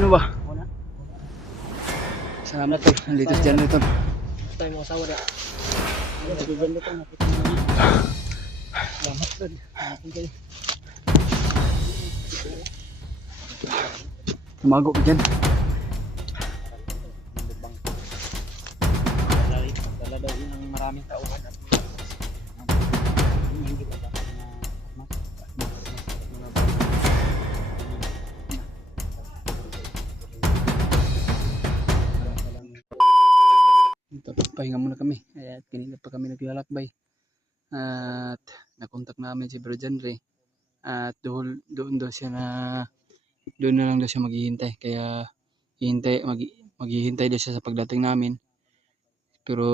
Ano ba? Salamat tol. Nandito si Jan tol. Tayo mo asawa na. Salamat tol. Tumago ka dyan. Dala daw yun ng maraming tauhan at hindi ba Ito, pahinga muna kami. At kanina pa kami naglalakbay. At nakontak namin si Bro Janre. At doon daw siya doon na lang daw siya maghihintay. Kaya maghihintay daw siya sa pagdating namin. Pero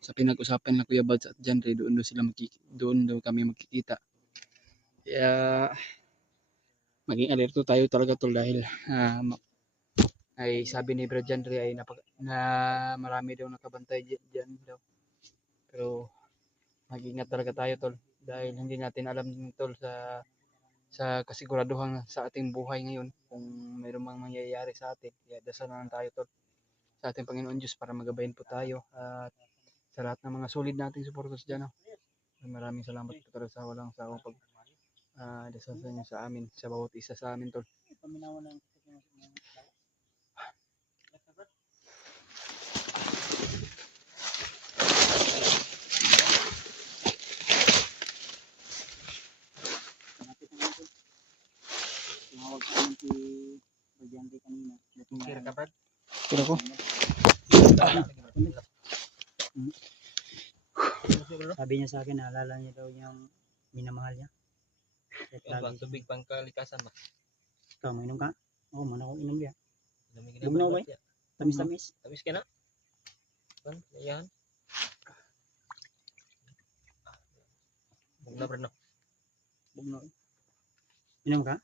sa pinag-usapan ng Kuya Bads at Janre, doon daw kami magkikita. Kaya maging alerto tayo talaga tol dahil ay sabi ni Bro Janre ay na marami daw nakabantay diyan daw. Pero mag-ingat talaga tayo tol dahil hindi natin alam tol sa kasiguraduhan sa ating buhay ngayon kung mayroong mang mangyayari sa atin. Kaya dasal na lang tayo tol sa ating Panginoon Diyos para magabayan po tayo at sa lahat ng mga solid nating suporters dyan. Maraming salamat po talaga sa walang sawang dasal sa inyo sa amin, sa bawat isa sa amin tol. tumawag sa amin si Bagyante kanina. Kira ka pa? Kira ko? Sabi niya sa akin, naalala niya daw yung minamahal niya. Tubig pang kalikasan ba? Ikaw, mainom ka? Oo, man ako inom niya. Bugnaw ba? Tamis-tamis. Tamis ka na? Ayan. Bugnaw rin na. Bugnaw. Inom ka?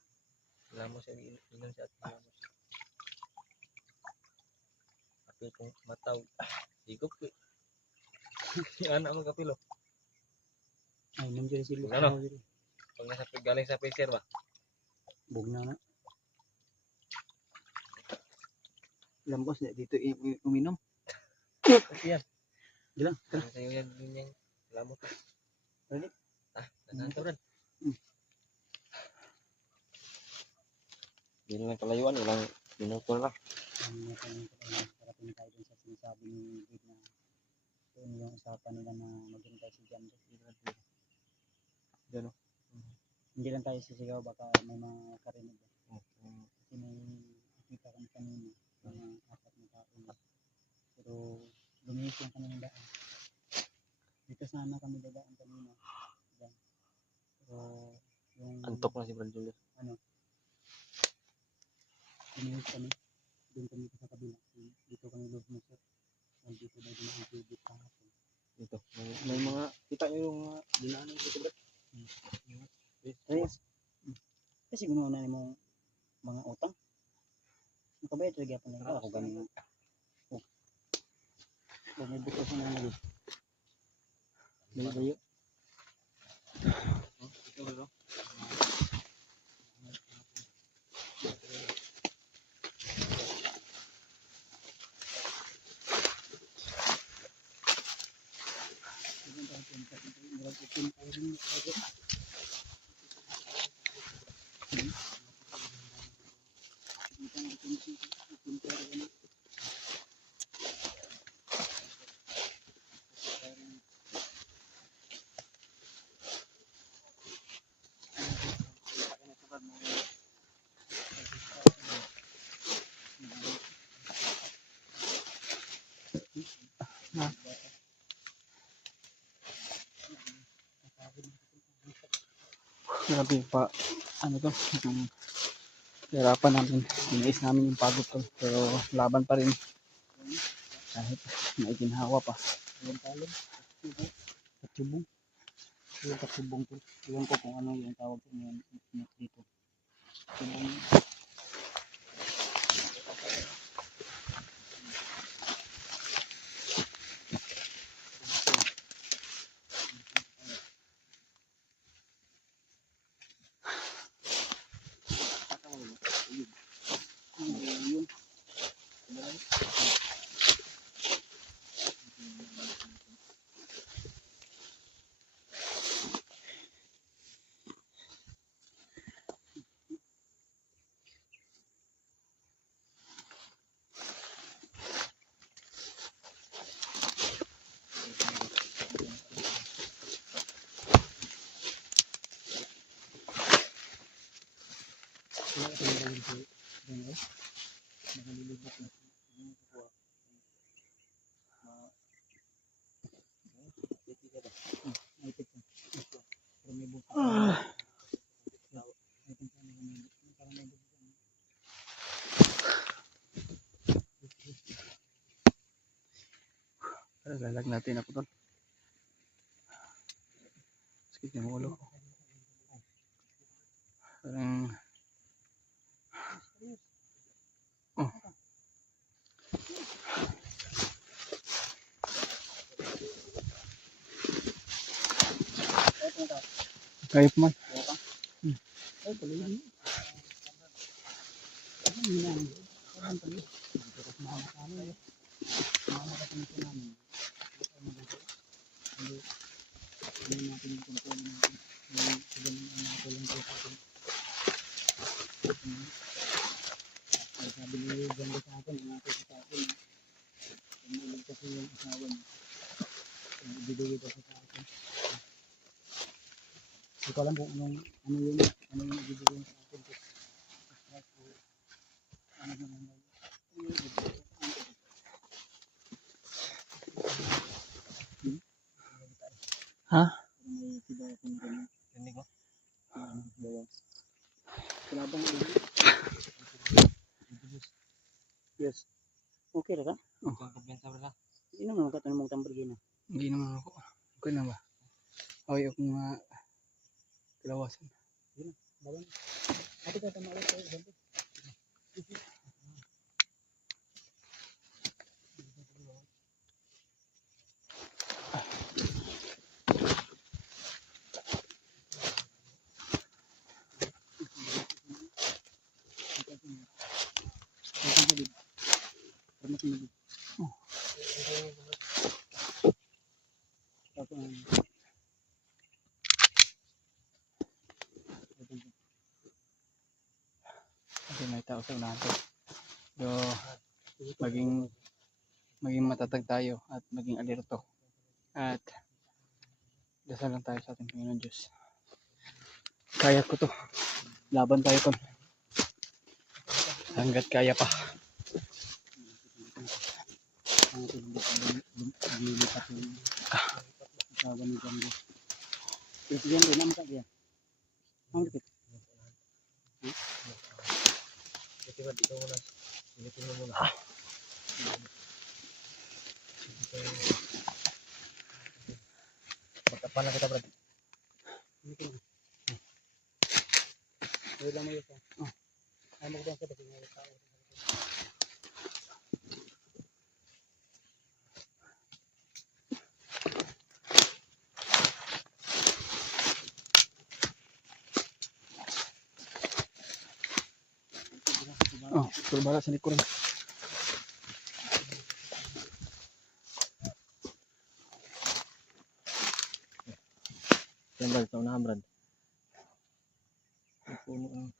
Wala mo siya inom siya at ilamos. Kapil kong mataw. Higop ko. Yung anak mo kapilo. Ay, inom siya sila. Ano? Pag nasa galing sa PCR ba? Bugnaw na. Lambos na dito uminom. Yan. Dilang. Sa iyo yung lamot. Ready? Nananto rin. Hindi naman kalayuan, ilang minuto na. Parating tayo dun sa sinasabi ni Big na yun yung usapan nila na maghintay si Jan. Diyan o. Hindi lang tayo sisigaw, baka may mga karinig. Kasi may nakita kami kanina, mga apat na tao. Pero luminis yung kanilang daan. Dito sana kami dadaan kanina. Diyan. Pero yung... Antok na si Brad Julius. Ano? Luminis kami. Doon kami sa kabila. Dito kami lumusot. Dito na din ang tubig kahapon. Dito. May mga... Kita nyo yung dinaanan dito ba? Yes. Kasi gumawa na yung mga utang. Nakabayad talaga pa na ako ganun. Oh. May bukas na naman. Bayo. Ito ba? Grabe pa, ano to, hirapan namin, inais namin yung pagod to, pero laban pa rin, kahit may ginhawa pa. Yung talon, katubong. Yung katubong to. Iwan ko kung ano yung tawag ko ngayon dito. Katubong. Lalag natin ako tol. Sakit yung ulo ko. Parang oh. Kaya pa man. Hindi ko alam kung ano yung ibibigay sa akin. Ha? May sigaw ako na ganyan. Hindi ko. Kalabang yes. Okay ra ka? Ang kumpiyansa ra. Hindi naman ka tanong mong tambrigin na. Hindi naman ako. Okay na ba? Okay ako nga kalawasan. Balang. Ate ka tama ulit tayo. Kasi may tao sa unahan to. So, maging matatag tayo at maging alerto. At dasal lang tayo sa ating Panginoon Diyos. Kaya ko to. Laban tayo to. Hanggat kaya pa. Presidente naman ka dia. Ang dikit. Tiba dito muna. Dito muna. Pagkapan na kita, brad. Wala lang mo yun. Ay mo din sa dating ng tao. Oh, terbalik sa likuran. Yan brad, sa unahan brad. Puno ang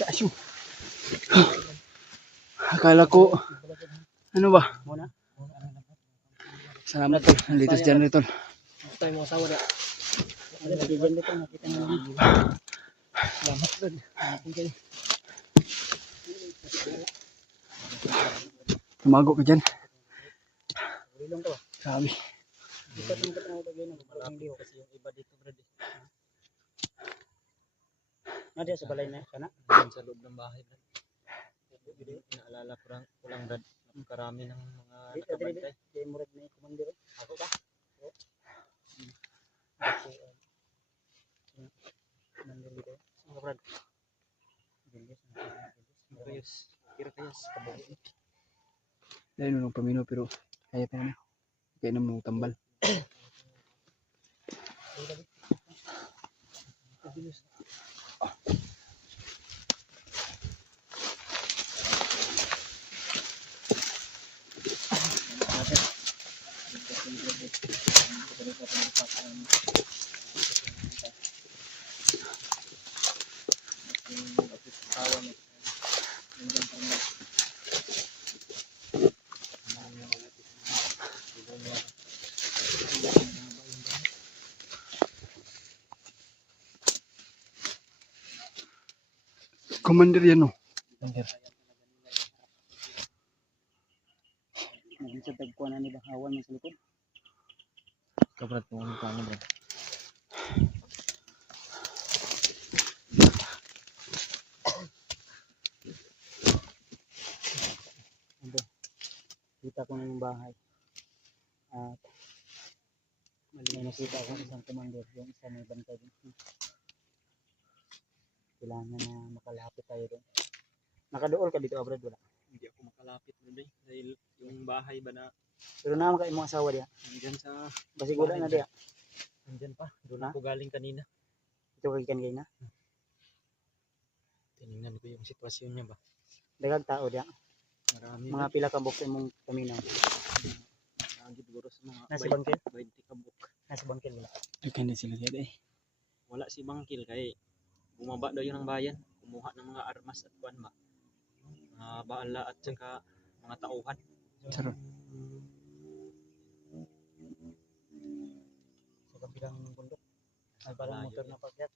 Kasyo. Akala ko, ano ba? muna. Salamat tol. Nandito si Jan tol. Tayo mo asawa dia. Ada lagi jan dito nakita mo. Salamat brad. Tumago ka dyan. Ulong ko. Sabi. Dito tong katong lagay na parang liho kasi yung iba dito brad. Nadia sa balay na kana sa loob ng bahay brad. Naalala ko lang brad. Karami ng mga nakabantay. Di mo rin na komando. Ako ba? Oo. Komando dito. Mga brad. Kayos. Kira kayos. Kabago. Dahil nung pamino pero kaya pa naman. Kaya naman tambal. Commander yan oh. Commander. Sa tagpuan na ni Bahawan mo sa likod. Kabrad mo ang paano Brad. Kita ko na yung bahay. At may nakita ko isang commander. Yung isa may bantay din. Kailangan na makalapit tayo doon. Nakadool ka dito, Brad? Wala. Hindi ako makalapit doon dahil yung bahay ba na Pero naman kayo mga asawa diya. nandyan sa Basig wala na diya. nandyan pa. Doon Ha? ako galing kanina. Ito kay kanina na. Tinignan ko yung sitwasyon niya ba. Daghang tao diya. Marami Mga pila ka bukid mong paminaw. Lagi siguro sa mga Nasa bangkil? 20 kabuk. Nasa bangkil wala. Dugay na sila diyan eh. Wala si Bangkil kay bumaba daw yun ng bayan. Kumuha ng mga armas at kuwan ba. Mga baala at saka mga tauhan. Sarap. Sa kabilang bundok. Ay parang Malayo motor yun. na pagyat.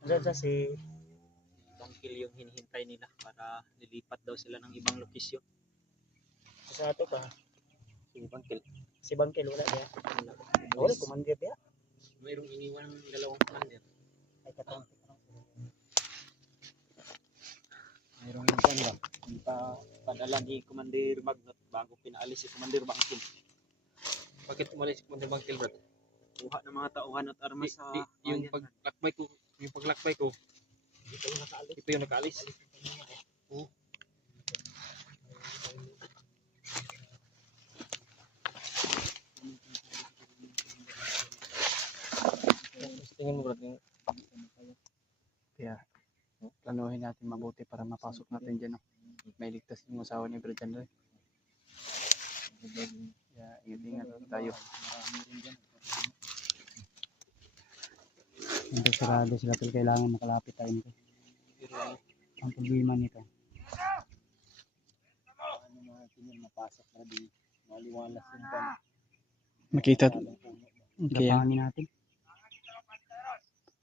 Andiyan sa si Bangkil yung hinihintay nila para lilipat daw sila ng ibang lokasyon. sa ato pa. Si Bangkil. Si Bangkil wala diya. Wala commander diya. Mayroong iniwan ng dalawang commander. Ay katong. Mayroong yung kuwan ba. Hindi pa padala ni Commander Magnot bago pinaalis si Commander Bangkil. Bakit umalis si Commander Bangkil, Brad? Kuha ng mga tauhan at armas sa yung paglakbay ko, Dito yung nakaalis. ito yung nakaalis. Oo. Tingin mo, Brad, yung Kaya planuhin natin mabuti para mapasok natin dyan oh. May ligtas yung asawa ni Brad Henry. Kaya ingat tayo. Hindi sarado sila pero kailangan makalapit tayo nito. pero Ang problema nito. ano natin yung mapasok na di maliwalas yung pan. Makita kaya Gapangin natin.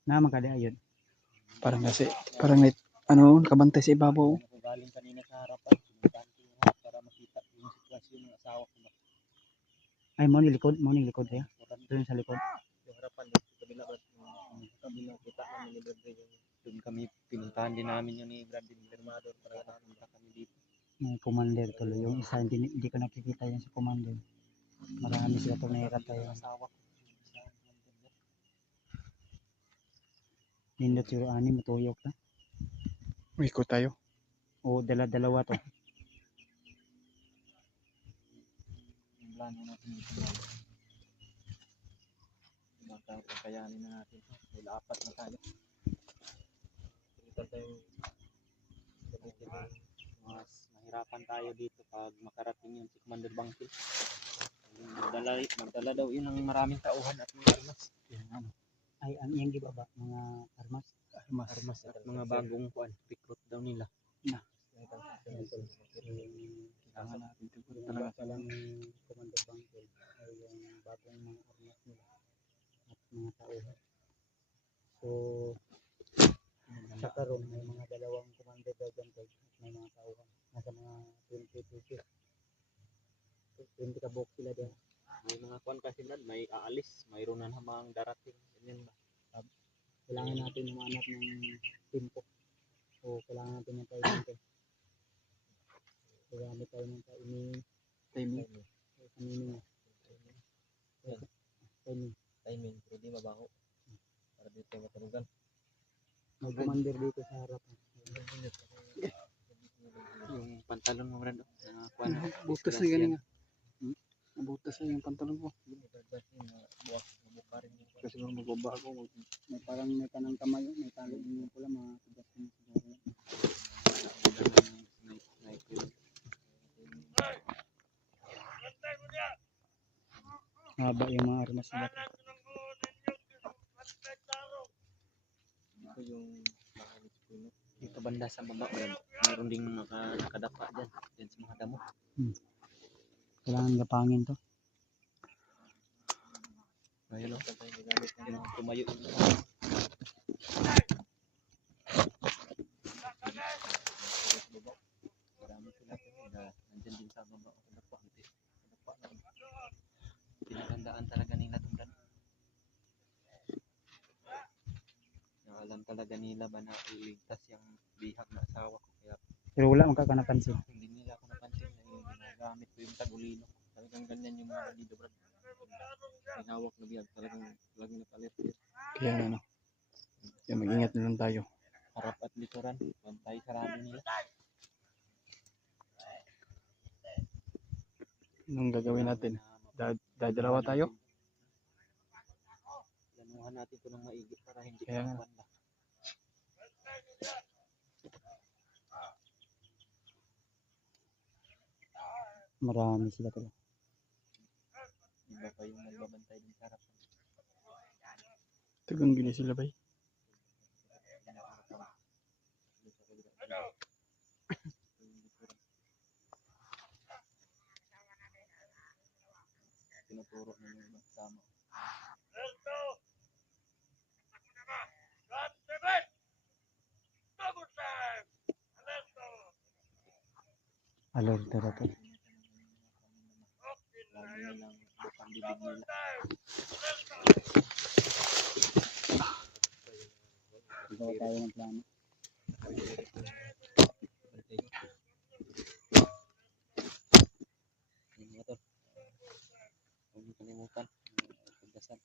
Na makada ayun. parang kasi parang ano nakabantay sa ibabaw. Ako galing kanina sa harapan, sinundan ko yung harap para makita yung sitwasyon ng asawa ko. Ay mo ni likod kaya. Doon sa likod. Yung harapan dito sa kabila, Brad, yung kabila kita namin ni Brad, yung doon kami pinuntahan din namin yun ni Brad din Firmador para napunta kami dito. May commander tuloy. Yung isa hindi ko nakikita yan sa commander. Marami sila pag nahirap tayo. Asawa ko. Nindot siguro ani matuyok na. Ikot tayo. O dalawa to. Yung plano natin dito. Baka kakayanin na natin. May apat na tayo. Kita tayo. Mas mahirapan tayo dito pag makarating yun si Commander Bangkil. Magdala daw yun ng maraming tauhan at mga armas. Ay ang iyang gibaba mga armas. Armas at mga bagong kuan. Recruit daw nila. Kailangan natin ito Yung talaga. basa lang ni Commander Bangkil ay yung bagong mga armas nila at mga tauhan. So sa karon may mga dalawang commander daw dyan guys at may mga tauhan. Nasa mga 20 kabuk sila dyan. May mga kuan kasi Brad, may aalis. Mayroon na namang darating. Ganyan ba? Kailangan natin humanap ng timpo. So kailangan natin ng timing ko. Kailangan tayo ng timing. Timing. Timing. Pwede mabaho. Para dito tayo matunugan. May commander dito sa harap. Yung pantalon mo Brad. Kuan. Butas na galing ah. Nabutas na yung pantalon ko. Kasi nung magbaba ako, May parang may kanang kamay, may tali din yung pula, mga tigas din siguro. Haba yung mga armas nila. Ito yung dito banda sa baba Brad. Mayroon ding nakadapa dyan. Dyan sa mga damo. Kailangan gapangin to. Ayun o. Tumayo. talaga nila ba na iligtas yung bihag na asawa ko. Kaya Pero wala man ka napansin. hindi nila ako napansin na ginagamit ko yung tagulino. Talagang ganyan yung mga bandido, Brad. May hawak na bihag, talagang nakalit. Kaya ano, kaya mag-ingat na lang tayo. Harap at likuran, bantay sarado nila. Anong gagawin natin? Dadalawa tayo? Lanuhan natin ito ng maigi para hindi Kaya nga. banda. Marami sila talaga. Iba pa yung nagbabantay din sa harap. Tagang gini sila bay. Tinuturo na yung magsama. Alerto na to. Lagi nilang bukang bibig nila. Ikaw tayo ng plano. Yung mga to, huwag niyo kalimutan. Pagdasal.